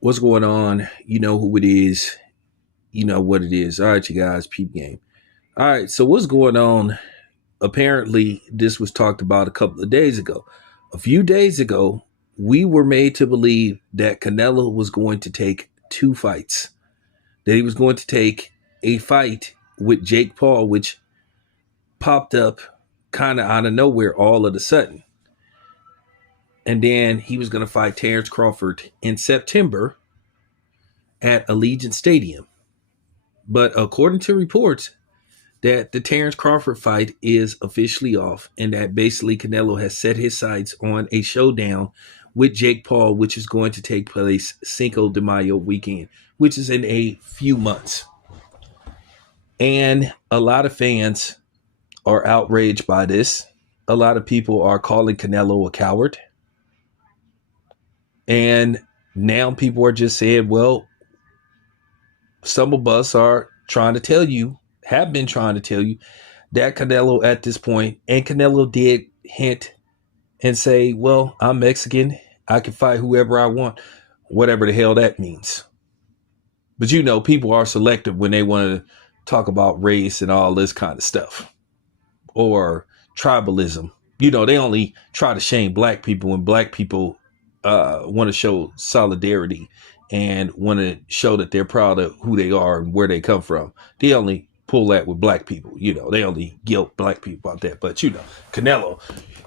What's going on? You know who it is. You know what it is. All right, you guys, peep game. All right, so what's going on? Apparently, this was talked about a couple of days ago. A few days ago, we were made to believe that Canelo was going to take two fights, that he was going to take a fight with Jake Paul, which popped up kind of out of nowhere all of a sudden. And then he was going to fight Terrence Crawford in September at Allegiant Stadium. But according to reports, that the Terrence Crawford fight is officially off, and that basically Canelo has set his sights on a showdown with Jake Paul, which is going to take place Cinco de Mayo weekend, which is in a few months. And a lot of fans are outraged by this. A lot of people are calling Canelo a coward. And now people are just saying, well, some of us are trying to tell you, have been trying to tell you, that Canelo at this point, and Canelo did hint and say, well, I'm Mexican. I can fight whoever I want, whatever the hell that means. But you know, people are selective when they want to talk about race and all this kind of stuff or tribalism. You know, they only try to shame black people when black people want to show solidarity and want to show that they're proud of who they are and where they come from. They only pull that with black people. You know, they only guilt black people about that. But you know, Canelo,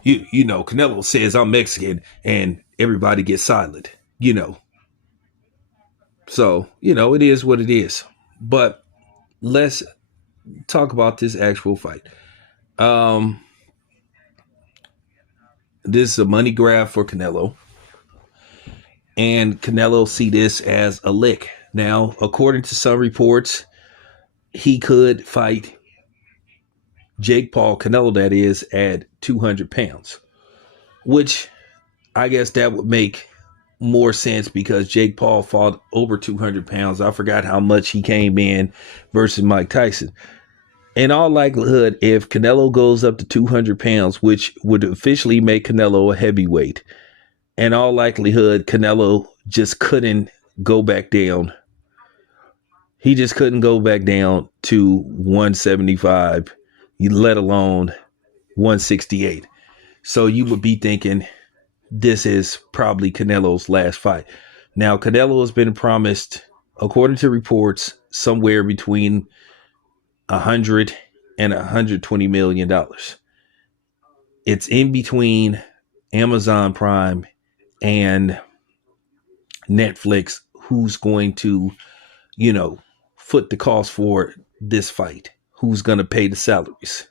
you know, Canelo says I'm Mexican and everybody gets silent. You know, so you know it is what it is. But let's talk about this actual fight. Um, this is a money grab for Canelo, and Canelo see this as a lick. Now, according to some reports, he could fight Jake Paul, Canelo, that is, at 200 pounds, which I guess that would make more sense because Jake Paul fought over 200 pounds. I forgot how much he came in versus Mike Tyson. In all likelihood, if Canelo goes up to 200 pounds, which would officially make Canelo a heavyweight, in all likelihood, Canelo just couldn't go back down. He just couldn't go back down to 175, let alone 168. So you would be thinking this is probably Canelo's last fight. Now, Canelo has been promised, according to reports, somewhere between 100 and 120 million dollars. It's in between Amazon Prime and Netflix who's going to, you know, foot the cost for this fight, who's going to pay the salaries.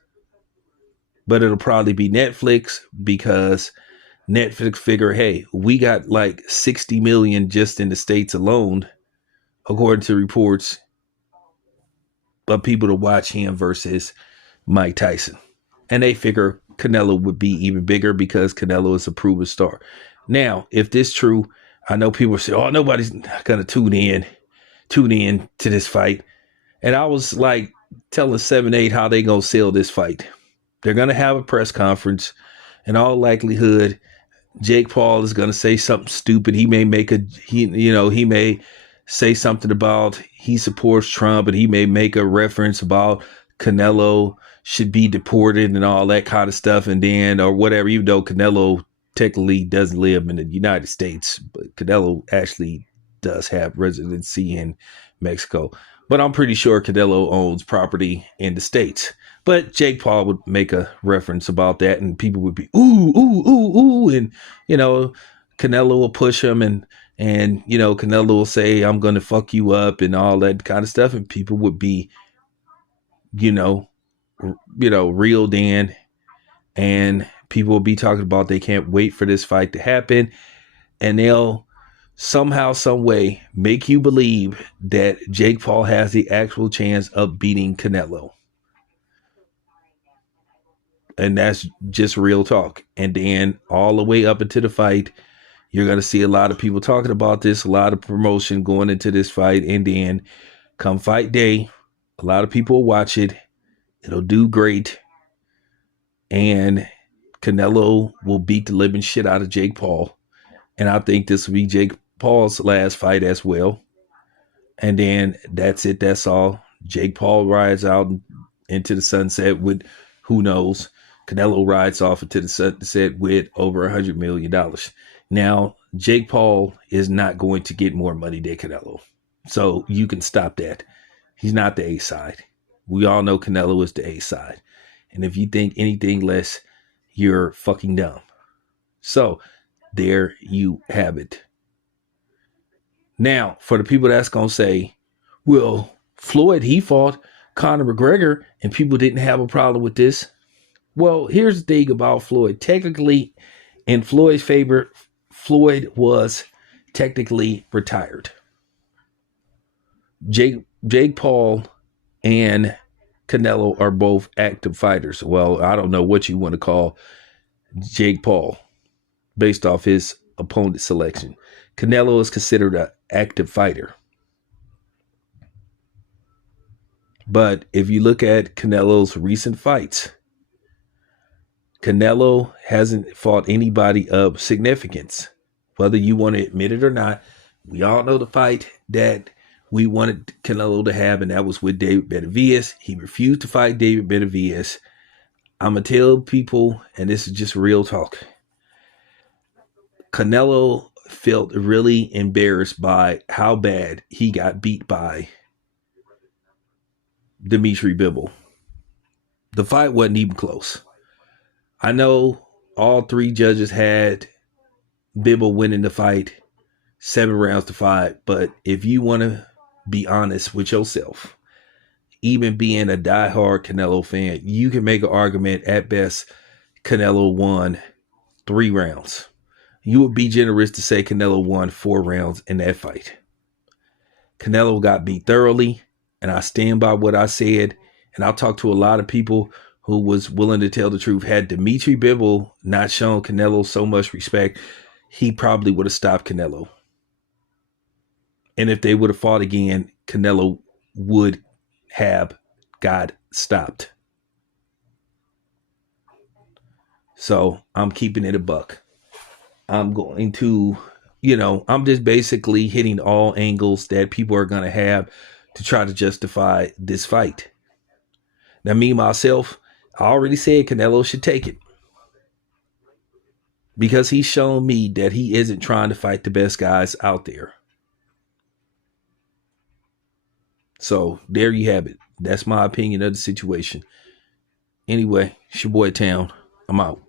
But it'll probably be Netflix because Netflix figure, hey, we got like 60 million just in the States alone, according to reports, of people to watch him versus Mike Tyson. And they figure Canelo would be even bigger because Canelo is a proven star. Now, if this is true, I know people say, oh, nobody's going to tune in to this fight. And I was like telling 7-8 how they going to sell this fight. They're going to have a press conference. In all likelihood, Jake Paul is going to say something stupid. He may he may say something about he supports Trump, and he may make a reference about Canelo should be deported and all that kind of stuff. And then, or whatever, even though Canelo technically doesn't live in the United States, but Canelo actually does have residency in Mexico. But I'm pretty sure Canelo owns property in the States. But Jake Paul would make a reference about that, and people would be, ooh, ooh, ooh, ooh. And, you know, Canelo will push him, and you know, Canelo will say, I'm going to fuck you up and all that kind of stuff. And people would be, you know, reeled in, and people will be talking about they can't wait for this fight to happen. And they'll somehow, some way make you believe that Jake Paul has the actual chance of beating Canelo. And that's just real talk. And then all the way up into the fight, you're going to see a lot of people talking about this, a lot of promotion going into this fight. And then come fight day, a lot of people will watch it. It'll do great. And Canelo will beat the living shit out of Jake Paul. And I think this will be Jake Paul's last fight as well. And then that's it. That's all. Jake Paul rides out into the sunset with who knows. Canelo rides off into the sunset with over $100 million. Now, Jake Paul is not going to get more money than Canelo. So you can stop that. He's not the A side. We all know Canelo is the A side. And if you think anything less, you're fucking dumb. So there you have it. Now, for the people that's going to say, well, Floyd, he fought Conor McGregor and people didn't have a problem with this. Well, here's the thing about Floyd. Technically, in Floyd's favor, Floyd was technically retired. Jake Paul and Canelo are both active fighters. Well, I don't know what you want to call Jake Paul based off his opponent selection. Canelo is considered an active fighter. But if you look at Canelo's recent fights, Canelo hasn't fought anybody of significance. Whether you want to admit it or not, we all know the fight that we wanted Canelo to have, and that was with David Benavidez. He refused to fight David Benavidez. I'm going to tell people, and this is just real talk, Canelo felt really embarrassed by how bad he got beat by Dimitri Bivol. The fight wasn't even close. I know all three judges had Bivol winning the fight 7 rounds to 5, but if you want to be honest with yourself, even being a diehard Canelo fan, you can make an argument at best Canelo won 3 rounds. You would be generous to say Canelo won 4 rounds in that fight. Canelo got beat thoroughly, and I stand by what I said, and I'll talk to a lot of people who was willing to tell the truth. Had Dimitri Bivol not shown Canelo so much respect, he probably would have stopped Canelo. And if they would have fought again, Canelo would have got stopped. So I'm keeping it a buck. I'm going to, I'm just basically hitting all angles that people are going to have to try to justify this fight. Now, me, myself, I already said Canelo should take it. Because he's shown me that he isn't trying to fight the best guys out there. So there you have it. That's my opinion of the situation. Anyway, it's your boy Town. I'm out.